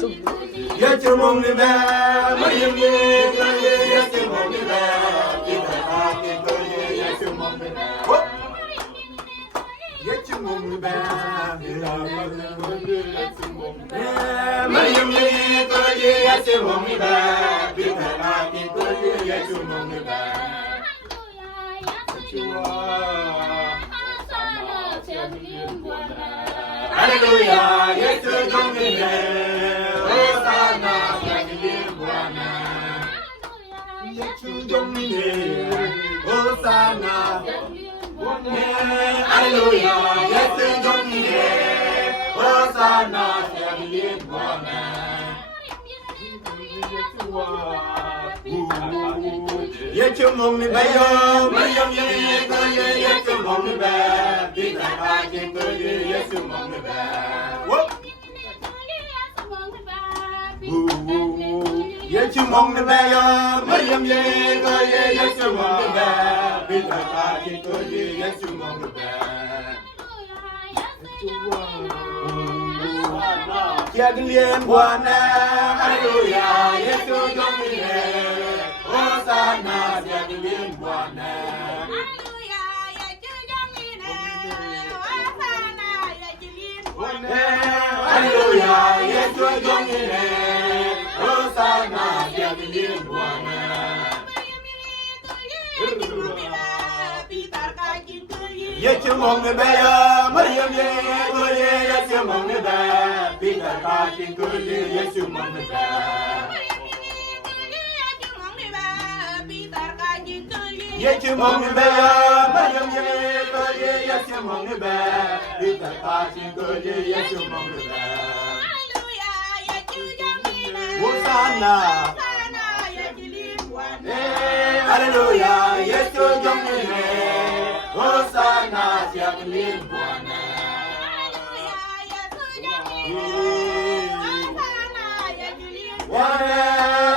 Yesu Mungu be, Maryam ye, Yesu Mungu be, kita hati kaya Yesu Mungu be. Yesu Mungu be, Maryam ye, kaya Yesu Mungu be, kita hati kaya Yesu Mungu be. Hallelujah, Yesu Mungu be. Hosanna, Yesu Domine, Hosanna, Hallelujah, Yesu Domine, Hosanna, Yesu Mungu bayo, Maryam ye, Yesu Mungu ba, kita kaji kaya Yesu Mungu ba. Yesu Mungu bayo, Maryam ye, Yesu Mungu ba, kita kaji kaya Yesu Mungu ba. Kiagilian Bwana, Haleluya, Yesu Domine, Hosanna, kiagilian Bwana. Haleluya, Yesu Domine, Hosanna, kiagilian Bwana. Haleluya, Yesu Domine, Hosanna, kiagilian Bwana. Yesu Mungu bayo, Maryam ye, Yesu Mungu ba, kita kaji kaya Yesu Mungu ba. Yesu Mungu bayo, Maryam ye, Yesu Mungu ba, kita kaji kaya Yesu Mungu ba. Hosanna, Haleluya, Yesu Domine, Hosanna, kiagilian Bwana.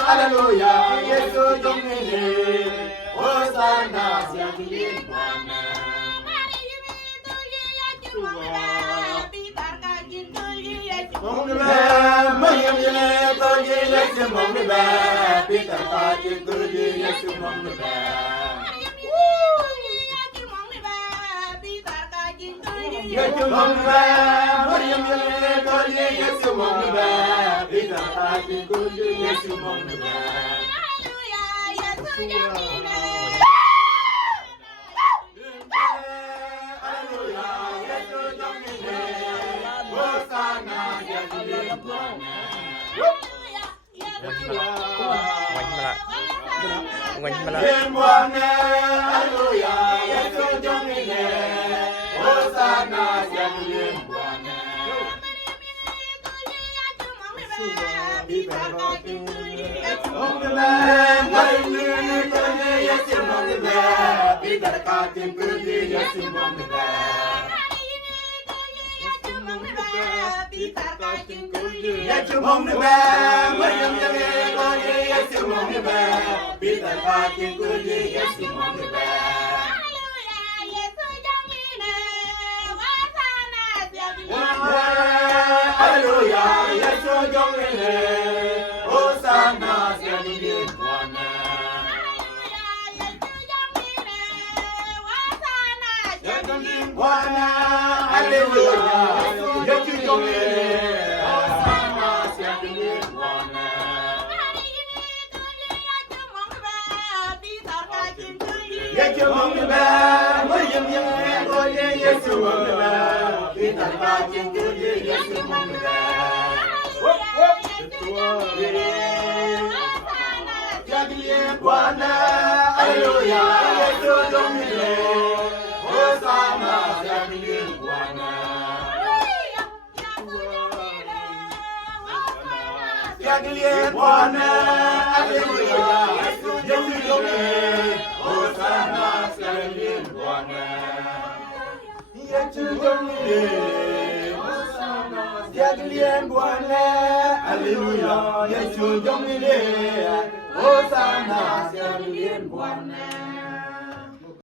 Haleluya, Yesu Domine, Hosanna, kiagilian Bwana. Mungu ba, Maryam ye, Yesu Mungu ba, kita kaji kaya Yesu Mungu ba. Yesu Mungu ba, Maryam ye, Yesu Mungu ba, kita kaji kaya Yesu Mungu ba. Haleluya, Yesu Domine, Hosanna, kiagilian Bwana. Bwana, Haleluya, Yesu Domine, Hosanna, kiagilian Bwana. Mungu ba, Maryam ye, Yesu Mungu ba, kita kaji kaya Yesu Mungu ba. Yesu Mungu ba, Maryam ye, Yesu Mungu ba, kita kaji kaya Yesu Mungu ba. Haleluya, Yesu Domine, Hosanna, kiagilian Bwana. Kiagilian Bwana, Haleluya, Yesu Domine, Hosanna, kiagilian Bwana. Yesu Mungu ba, Maryam ye, Yesu Mungu ba, kita kaji kaya Yesu Mungu ba. Kiagilian Bwana, Haleluya, Yesu Domine, Hosanna, kiagilian Bwana. Kiagilian Bwana, Haleluya, Yesu Domine, Hosanna, kiagilian Bwana. Yesu Domine, Hosanna, kiagilian Bwana. Haleluya, Yesu Domine, Hosanna, kiagilian Bwana.